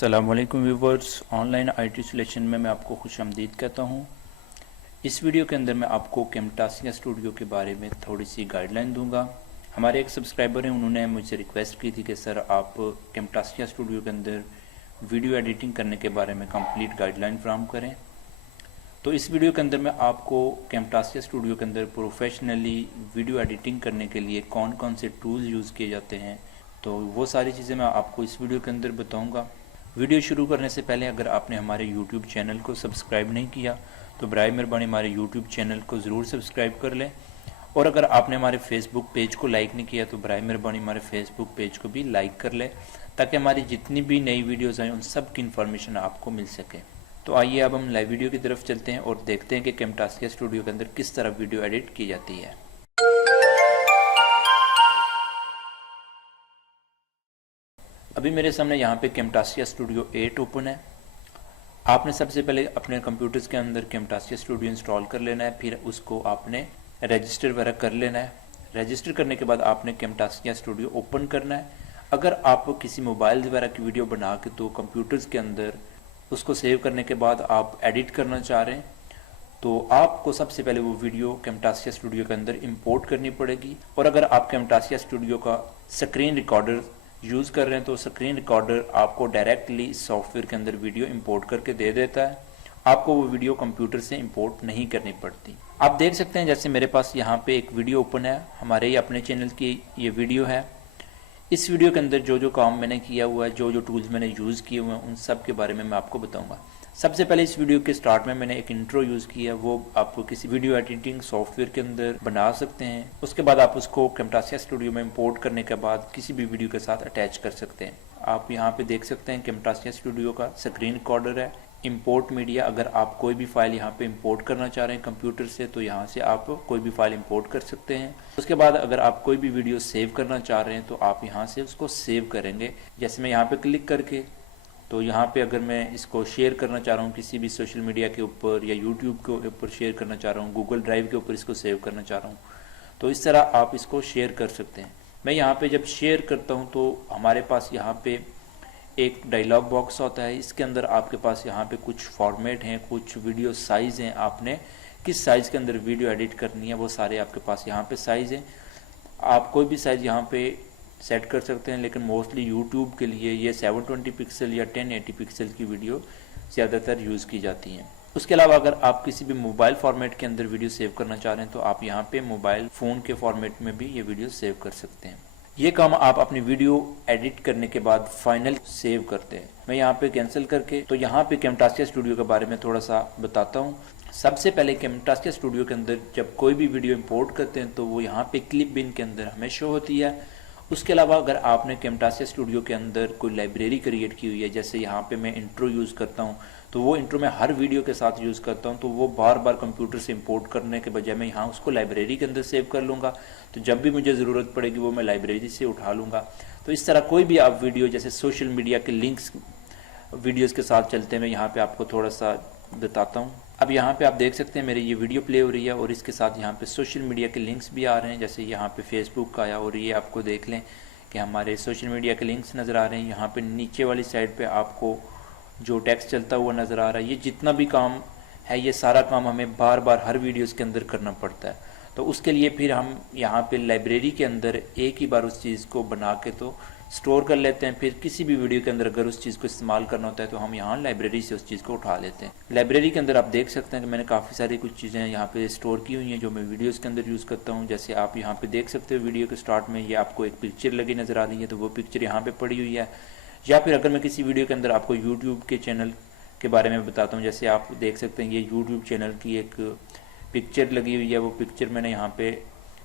अस्सलामुअलैकुम viewers, online IT solution में मैं आपको खुशामदीद कहता हूं। इस वीडियो के अंदर मैं आपको कैमटासिया स्टूडियो के बारे में थोड़ी सी गाइडलाइन दूंगा। हमारे एक सब्सक्राइबर हैं, उन्होंने मुझसे रिक्वेस्ट की थी कि सर आप कैमटासिया स्टूडियो के अंदर वीडियो एडिटिंग करने के बारे में कंप्लीट गाइडलाइन फ्राहम करें। तो इस वीडियो के अंदर मैं आपको कैमटासिया स्टूडियो के अंदर प्रोफेशनली वीडियो एडिटिंग करने के लिए कौन कौन से टूल्स यूज़ किए जाते हैं, तो वो सारी चीज़ें मैं आपको इस वीडियो के अंदर बताऊंगा। वीडियो शुरू करने से पहले अगर आपने हमारे YouTube चैनल को सब्सक्राइब नहीं किया तो बराए मेहरबानी हमारे YouTube चैनल को ज़रूर सब्सक्राइब कर लें, और अगर आपने हमारे फेसबुक पेज को लाइक नहीं किया तो बराए मेहरबानी हमारे फेसबुक पेज को भी लाइक कर लें, ताकि हमारी जितनी भी नई वीडियोज़ आएँ उन सब की इन्फॉर्मेशन आपको मिल सके। तो आइए अब हम लाइव वीडियो की तरफ चलते हैं और देखते हैं कि कैमटासिया स्टूडियो के अंदर किस तरह वीडियो एडिट की जाती है। अभी मेरे सामने यहाँ पे कैमटासिया स्टूडियो 8 ओपन है। आपने सबसे पहले अपने कंप्यूटर्स के अंदर कैमटासिया स्टूडियो इंस्टॉल कर लेना है, फिर उसको आपने रजिस्टर वगैरह कर लेना है। रजिस्टर करने के बाद आपने कैमटासिया स्टूडियो ओपन करना है। अगर आप किसी मोबाइल वगैरह की वीडियो बना के तो कंप्यूटर्स के अंदर उसको सेव करने के बाद आप एडिट करना चाह रहे हैं, तो आपको सबसे पहले वो वीडियो कैमटासिया स्टूडियो के अंदर इंपोर्ट करनी पड़ेगी। और अगर आप कैमटासिया स्टूडियो का स्क्रीन रिकॉर्डर यूज़ कर रहे हैं तो स्क्रीन रिकॉर्डर आपको डायरेक्टली सॉफ्टवेयर के अंदर वीडियो इंपोर्ट करके दे देता है, आपको वो वीडियो कंप्यूटर से इंपोर्ट नहीं करनी पड़ती। आप देख सकते हैं जैसे मेरे पास यहाँ पे एक वीडियो ओपन है, हमारे ही अपने चैनल की ये वीडियो है। इस वीडियो के अंदर जो जो काम मैंने किया हुआ है, जो जो टूल्स मैंने यूज़ किए हुए हैं, उन सब के बारे में मैं आपको बताऊंगा। सबसे पहले इस वीडियो के स्टार्ट में मैंने एक इंट्रो यूज़ किया, वो आपको किसी वीडियो एडिटिंग सॉफ्टवेयर के अंदर बना सकते हैं। उसके बाद आप उसको कैमटासिया स्टूडियो में इंपोर्ट करने के बाद किसी भी वीडियो के साथ अटैच कर सकते हैं। आप यहाँ पे देख सकते हैं कैमटासिया स्टूडियो का स्क्रीन रिकॉर्डर है। इंपोर्ट मीडिया, अगर आप कोई भी फाइल यहाँ पे इंपोर्ट करना चाह रहे हैं कंप्यूटर से तो यहाँ से आप कोई भी फाइल इंपोर्ट कर सकते हैं। उसके बाद अगर आप कोई भी वीडियो सेव करना चाह रहे हैं तो आप यहाँ से उसको सेव करेंगे। जैसे मैं यहाँ पे क्लिक करके, तो यहाँ पे अगर मैं इसको शेयर करना चाह रहा हूँ किसी भी सोशल मीडिया के ऊपर या यूट्यूब के ऊपर शेयर करना चाह रहा हूँ, गूगल ड्राइव के ऊपर इसको सेव करना चाह रहा हूँ, तो इस तरह आप इसको शेयर कर सकते हैं। मैं यहाँ पे जब शेयर करता हूँ तो हमारे पास यहाँ पे एक डायलॉग बॉक्स होता है। इसके अंदर आपके पास यहाँ पे कुछ फॉर्मेट हैं, कुछ वीडियो साइज़ हैं, आपने किस साइज़ के अंदर वीडियो एडिट करनी है वो सारे आपके पास यहाँ पे साइज़ हैं। आप कोई भी साइज़ यहाँ पे सेट कर सकते हैं, लेकिन मोस्टली यूट्यूब के लिए ये 720 पिक्सल या 1080 पिक्सल की वीडियो ज़्यादातर यूज़ की जाती हैं। उसके अलावा अगर आप किसी भी मोबाइल फॉर्मेट के अंदर वीडियो सेव करना चाह रहे हैं तो आप यहाँ पे मोबाइल फ़ोन के फॉर्मेट में भी ये वीडियो सेव कर सकते हैं। ये काम आप अपनी वीडियो एडिट करने के बाद फाइनल सेव करते हैं। मैं यहाँ पे कैंसिल करके, तो यहाँ पे कैमटासिया स्टूडियो के बारे में थोड़ा सा बताता हूँ। सबसे पहले कैमटासिया स्टूडियो के अंदर जब कोई भी वीडियो इंपोर्ट करते हैं तो वो यहाँ पे क्लिप बिन के अंदर हमें शो होती है। उसके अलावा अगर आपने कैमटासिया स्टूडियो के अंदर कोई लाइब्रेरी क्रिएट की हुई है, जैसे यहाँ पे मैं इंट्रो यूज़ करता हूँ, तो वो इंट्रो मैं हर वीडियो के साथ यूज़ करता हूँ, तो वो बार बार कंप्यूटर से इंपोर्ट करने के बजाय मैं यहाँ उसको लाइब्रेरी के अंदर सेव कर लूँगा, तो जब भी मुझे ज़रूरत पड़ेगी वो मैं लाइब्रेरी से उठा लूँगा। तो इस तरह कोई भी आप वीडियो, जैसे सोशल मीडिया के लिंक्स वीडियोज़ के साथ चलते हैं, मैं यहाँ पर आपको थोड़ा सा बताता हूँ। अब यहाँ पे आप देख सकते हैं मेरी ये वीडियो प्ले हो रही है और इसके साथ यहाँ पे सोशल मीडिया के लिंक्स भी आ रहे हैं, जैसे यहाँ पे फेसबुक का आया, और ये आपको देख लें कि हमारे सोशल मीडिया के लिंक्स नज़र आ रहे हैं। यहाँ पे नीचे वाली साइड पे आपको जो टेक्स्ट चलता हुआ नज़र आ रहा है। ये जितना भी काम है, ये सारा काम हमें बार बार हर वीडियोज़ के अंदर करना पड़ता है, तो उसके लिए फिर हम यहाँ पे लाइब्रेरी के अंदर एक ही बार उस चीज़ को बना के तो स्टोर कर लेते हैं। फिर किसी भी वीडियो के अंदर अगर उस चीज़ को इस्तेमाल करना होता है तो हम यहाँ लाइब्रेरी से उस चीज़ को उठा लेते हैं। लाइब्रेरी के अंदर आप देख सकते हैं कि मैंने काफ़ी सारी कुछ चीज़ें यहाँ पे स्टोर की हुई हैं जो मैं वीडियोज़ के अंदर यूज़ करता हूँ। जैसे आप यहाँ पे देख सकते हो वीडियो के स्टार्ट में ये आपको एक पिक्चर लगी नज़र आ रही है, तो वो पिक्चर यहाँ पर पड़ी हुई है। या फिर अगर मैं किसी वीडियो के अंदर आपको यूट्यूब के चैनल के बारे में बताता हूँ, जैसे आप देख सकते हैं ये यूट्यूब चैनल की एक पिक्चर लगी हुई है, वो पिक्चर मैंने यहाँ पे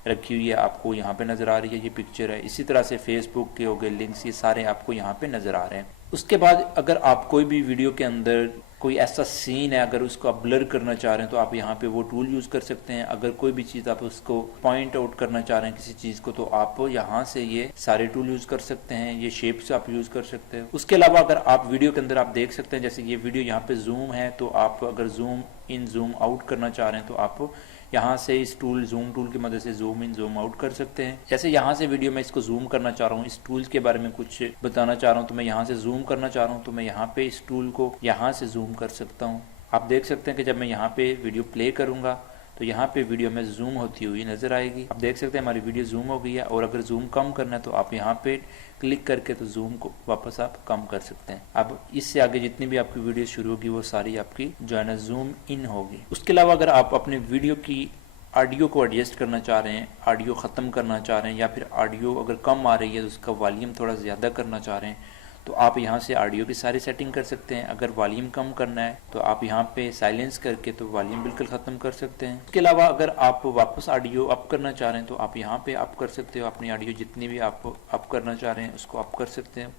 रखी हुई है, आपको यहाँ पे नज़र आ रही है, ये पिक्चर है। इसी तरह से फेसबुक के हो गए लिंक्स, ये सारे आपको यहाँ पे नज़र आ रहे हैं। उसके बाद अगर आप कोई भी वीडियो के अंदर कोई ऐसा सीन है, अगर उसको आप ब्लर करना चाह रहे हैं तो आप यहाँ पे वो टूल यूज़ कर सकते हैं। अगर कोई भी चीज़ आप उसको पॉइंट आउट करना चाह रहे हैं किसी चीज़ को, तो आप यहाँ से ये सारे टूल यूज़ कर सकते हैं। ये शेप्स आप यूज़ कर सकते हैं। उसके अलावा अगर आप वीडियो के अंदर आप देख सकते हैं, जैसे ये वीडियो यहाँ पे जूम है, तो आप अगर जूम इन जूम आउट करना चाह रहे हैं तो आप यहाँ से इस टूल जूम टूल की मदद से जूम इन जूम आउट कर सकते हैं। जैसे यहाँ से वीडियो में इसको जूम करना चाह रहा हूँ, इस टूल के बारे में कुछ बताना चाह रहा हूँ, तो मैं यहाँ से जूम करना चाह रहा हूँ तो मैं यहाँ पे इस टूल को यहाँ से जूम कर सकता हूँ। आप देख सकते हैं कि जब मैं यहाँ पे वीडियो प्ले करूँगा तो यहाँ पे वीडियो में जूम होती हुई नजर आएगी। आप देख सकते हैं हमारी वीडियो जूम हो गई है। और अगर जूम कम करना है तो आप यहाँ पे क्लिक करके तो जूम को वापस आप कम कर सकते हैं। अब इससे आगे जितनी भी आपकी वीडियो शुरू होगी वो सारी आपकी जो है ना जूम इन होगी। उसके अलावा अगर आप अपने वीडियो की ऑडियो को एडजस्ट करना चाह रहे हैं, ऑडियो ख़त्म करना चाह रहे हैं, या फिर ऑडियो अगर कम आ रही है तो उसका वॉल्यूम थोड़ा ज़्यादा करना चाह रहे हैं तो आप यहाँ से ऑडियो की सारी सेटिंग कर सकते हैं। अगर वॉल्यूम कम करना है तो आप यहाँ पे साइलेंस करके तो वॉल्यूम बिल्कुल ख़त्म कर सकते हैं। इसके अलावा अगर आप वापस ऑडियो अप करना चाह रहे हैं तो आप यहाँ पे अप कर सकते हो। अपनी ऑडियो जितनी भी आप अप करना चाह रहे हैं उसको अप कर सकते हैं।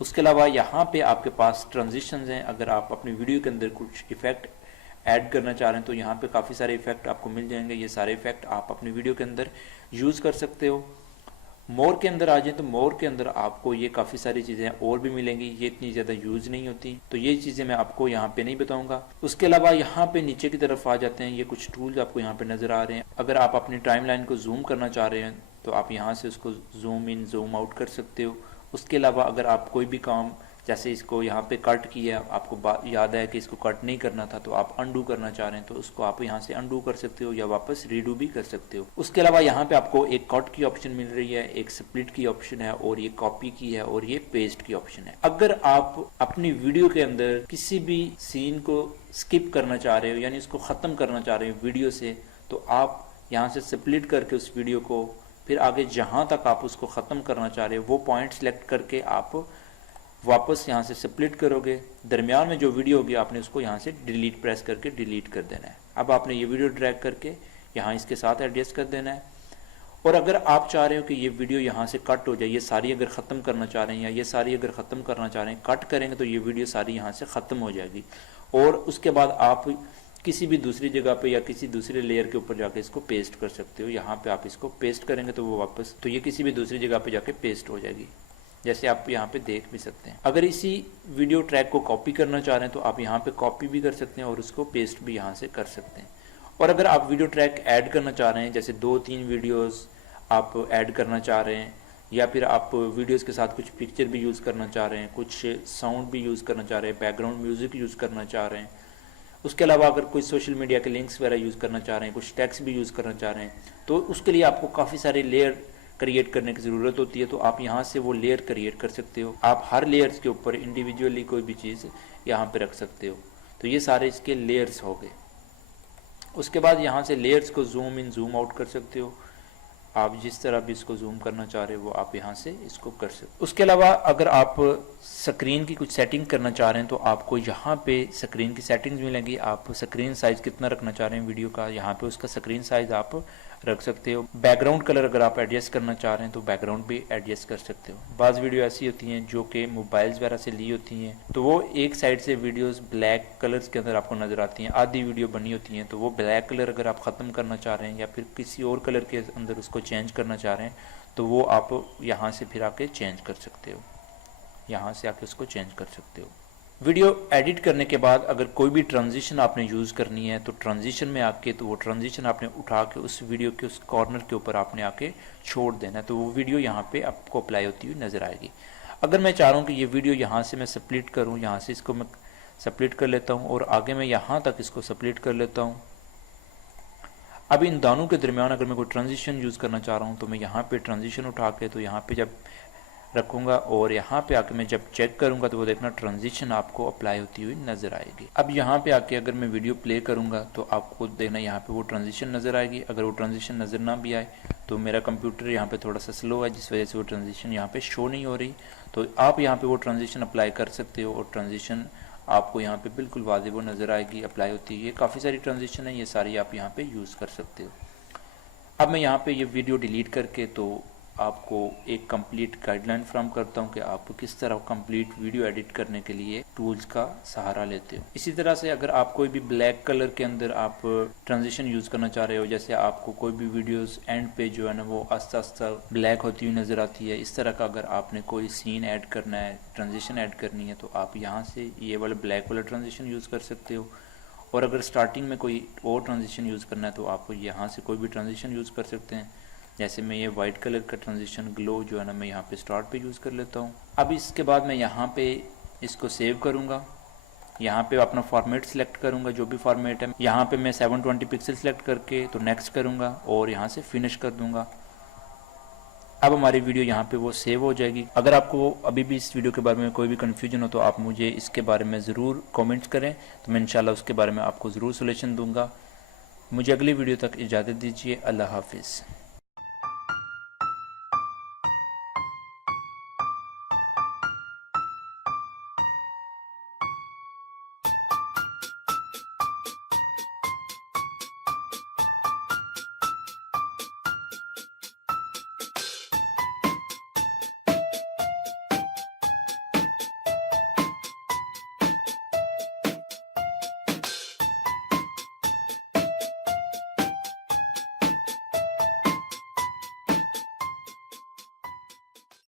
उसके अलावा यहाँ पे आपके पास ट्रांजिशंस हैं। अगर आप अपनी वीडियो के अंदर कुछ इफेक्ट ऐड करना चाह रहे हैं तो यहाँ पे काफ़ी सारे इफेक्ट आपको मिल जाएंगे। ये सारे इफेक्ट आप अपनी वीडियो के अंदर यूज़ कर सकते हो। मोर के अंदर आ जाए तो मोर के अंदर आपको ये काफ़ी सारी चीज़ें और भी मिलेंगी, ये इतनी ज़्यादा यूज़ नहीं होती, तो ये चीज़ें मैं आपको यहाँ पे नहीं बताऊंगा। उसके अलावा यहाँ पे नीचे की तरफ आ जाते हैं, ये कुछ टूल्स आपको यहाँ पे नज़र आ रहे हैं। अगर आप अपनी टाइमलाइन को जूम करना चाह रहे हैं तो आप यहाँ से उसको जूम इन जूम आउट कर सकते हो। उसके अलावा अगर आप कोई भी काम, जैसे इसको यहाँ पे कट किया, आपको याद है कि इसको कट नहीं करना था तो आप अंडू करना चाह रहे हैं तो उसको आप यहाँ से अंडू कर सकते हो या वापस रीडू भी कर सकते हो। उसके अलावा यहाँ पे आपको एक कट की ऑप्शन मिल रही है, एक स्प्लिट की ऑप्शन है, और ये कॉपी की है, और ये पेस्ट की ऑप्शन है। अगर आप अपनी वीडियो के अंदर किसी भी सीन को स्किप करना चाह रहे हो, यानी इसको ख़त्म करना चाह रहे हो वीडियो से, तो आप यहाँ से स्प्लिट करके उस वीडियो को फिर आगे जहाँ तक आप उसको ख़त्म करना चाह रहे हो वो पॉइंट सेलेक्ट करके आप वापस यहाँ से स्प्लिट करोगे। दरमियान में जो वीडियो होगी आपने उसको यहाँ से डिलीट प्रेस करके डिलीट कर देना है। अब आपने ये वीडियो ड्रैग करके यहाँ इसके साथ एडजस्ट कर देना है। और अगर आप चाह रहे हो कि ये वीडियो यहाँ से कट हो जाए, ये सारी अगर ख़त्म करना चाह रहे हैं या ये सारी अगर ख़त्म करना चाह रहे हैं, कट करेंगे तो ये वीडियो सारी यहाँ से ख़त्म हो जाएगी। और उसके बाद आप किसी भी दूसरी जगह पे या किसी दूसरे लेयर के ऊपर जाके इसको पेस्ट कर सकते हो। यहाँ पे आप इसको पेस्ट करेंगे तो वो वापस, तो ये किसी भी दूसरी जगह पे जाके पेस्ट हो जाएगी, जैसे आप यहाँ पे देख भी सकते हैं। अगर इसी वीडियो ट्रैक को कॉपी करना चाह रहे हैं तो आप यहाँ पे कॉपी भी कर सकते हैं और उसको पेस्ट भी यहाँ से कर सकते हैं। और अगर आप वीडियो ट्रैक ऐड करना चाह रहे हैं, जैसे 2-3 वीडियोस आप ऐड करना चाह रहे हैं, या फिर आप वीडियोस के साथ कुछ पिक्चर भी यूज़ करना चाह रहे हैं, कुछ साउंड भी यूज़ करना चाह रहे हैं, बैकग्राउंड म्यूज़िक यूज़ करना चाह रहे हैं, उसके अलावा अगर कोई सोशल मीडिया के लिंक्स वगैरह यूज़ करना चाह रहे हैं, कुछ टेक्स्ट भी यूज़ करना चाह रहे हैं, तो उसके लिए आपको काफ़ी सारे लेयर क्रिएट करने की ज़रूरत होती है। तो आप यहाँ से वो लेयर क्रिएट कर सकते हो। आप हर लेयर्स के ऊपर इंडिविजुअली कोई भी चीज़ यहाँ पे रख सकते हो। तो ये सारे इसके लेयर्स हो गए। उसके बाद यहाँ से लेयर्स को जूम इन जूम आउट कर सकते हो। आप जिस तरह भी इसको जूम करना चाह रहे हो वो आप यहाँ से इसको कर सकते हो। उसके अलावा अगर आप स्क्रीन की कुछ सेटिंग करना चाह रहे हैं तो आपको यहाँ पे स्क्रीन की सेटिंग्स मिलेंगी। आप स्क्रीन साइज़ कितना रखना चाह रहे हैं वीडियो का, यहाँ पे उसका स्क्रीन साइज़ आप रख सकते हो। बैकग्राउंड कलर अगर आप एडजस्ट करना चाह रहे हैं तो बैकग्राउंड भी एडजस्ट कर सकते हो। बाज़ वीडियो ऐसी होती हैं जो कि मोबाइल्स वगैरह से ली होती हैं, तो वो एक साइड से वीडियोस ब्लैक कलर्स के अंदर आपको नज़र आती हैं। आधी वीडियो बनी होती हैं तो वो ब्लैक कलर अगर आप ख़त्म करना चाह रहे हैं या फिर किसी और कलर के अंदर उसको चेंज करना चाह रहे हैं तो वो आप यहाँ से फिर आके चेंज कर सकते हो, यहाँ से आके उसको चेंज कर सकते हो। वीडियो एडिट करने के बाद अगर कोई भी ट्रांजिशन आपने यूज़ करनी है तो ट्रांजिशन में आके तो वो ट्रांजिशन आपने उठा के उस वीडियो के उस कॉर्नर के ऊपर आपने आके छोड़ देना है, तो वो वीडियो यहाँ पे आपको अप्लाई होती हुई नज़र आएगी। अगर मैं चाह रहा हूँ कि ये वीडियो यहाँ से मैं स्प्लिट करूँ, यहाँ से इसको मैं स्प्लिट कर लेता हूँ और आगे मैं यहाँ तक इसको स्प्लिट कर लेता हूँ। अब इन दोनों के दरमियान अगर मैं कोई ट्रांजिशन यूज़ करना चाह रहा हूँ तो मैं यहाँ पे ट्रांजिशन उठा के तो यहाँ पे जब रखूँगा और यहाँ पे आके मैं जब चेक करूँगा तो वो देखना ट्रांजिशन आपको अप्लाई होती हुई नज़र आएगी। अब यहाँ पे आके अगर मैं वीडियो प्ले करूँगा तो आपको देखना यहाँ पे वो ट्रांजिशन नज़र आएगी। अगर वो ट्रांजिशन नज़र ना भी आए तो मेरा कंप्यूटर यहाँ पे थोड़ा सा स्लो है जिस वजह से वो ट्रांजिशन यहाँ पे शो नहीं हो रही, तो आप यहाँ पे वो ट्रांजिशन अप्लाई कर सकते हो और ट्रांजिशन आपको यहाँ पे बिल्कुल वाज़ेह वो नज़र आएगी, अप्लाई होती है। ये काफ़ी सारी ट्रांजिशन है, ये सारी आप यहाँ पे यूज़ कर सकते हो। अब मैं यहाँ पे ये वीडियो डिलीट करके तो आपको एक कंप्लीट गाइडलाइन फ्राहम करता हूँ कि आप किस तरह कंप्लीट वीडियो एडिट करने के लिए टूल्स का सहारा लेते हो। इसी तरह से अगर आप कोई भी ब्लैक कलर के अंदर आप ट्रांजिशन यूज़ करना चाह रहे हो, जैसे आपको कोई भी वीडियोस एंड पे जो है ना वो आस्ता आस्ता ब्लैक होती हुई नज़र आती है, इस तरह का अगर आपने कोई सीन ऐड करना है, ट्रांजिशन ऐड करनी है, तो आप यहाँ से ये वाला ब्लैक वाला ट्रांजिशन यूज़ कर सकते हो। और अगर स्टार्टिंग में कोई और ट्रांजिशन यूज़ करना है तो आपको यहाँ से कोई भी ट्रांजिशन यूज़ कर सकते हैं। जैसे मैं ये वाइट कलर का ट्रांजिशन ग्लो जो है ना, मैं यहाँ पे स्टार्ट पे यूज़ कर लेता हूँ। अब इसके बाद मैं यहाँ पे इसको सेव करूँगा। यहाँ पे अपना फॉर्मेट सिलेक्ट करूँगा, जो भी फॉर्मेट है। यहाँ पे मैं 720 पिक्सल सेलेक्ट करके तो नेक्स्ट करूँगा और यहाँ से फिनिश कर दूँगा। अब हमारी वीडियो यहाँ पे वो सेव हो जाएगी। अगर आपको अभी भी इस वीडियो के बारे में कोई भी कन्फ्यूजन हो तो आप मुझे इसके बारे में ज़रूर कमेंट्स करें, तो मैं इंशाल्लाह उसके बारे में आपको ज़रूर सोल्यूशन दूंगा। मुझे अगली वीडियो तक इजाज़त दीजिए। अल्लाह हाफिज़।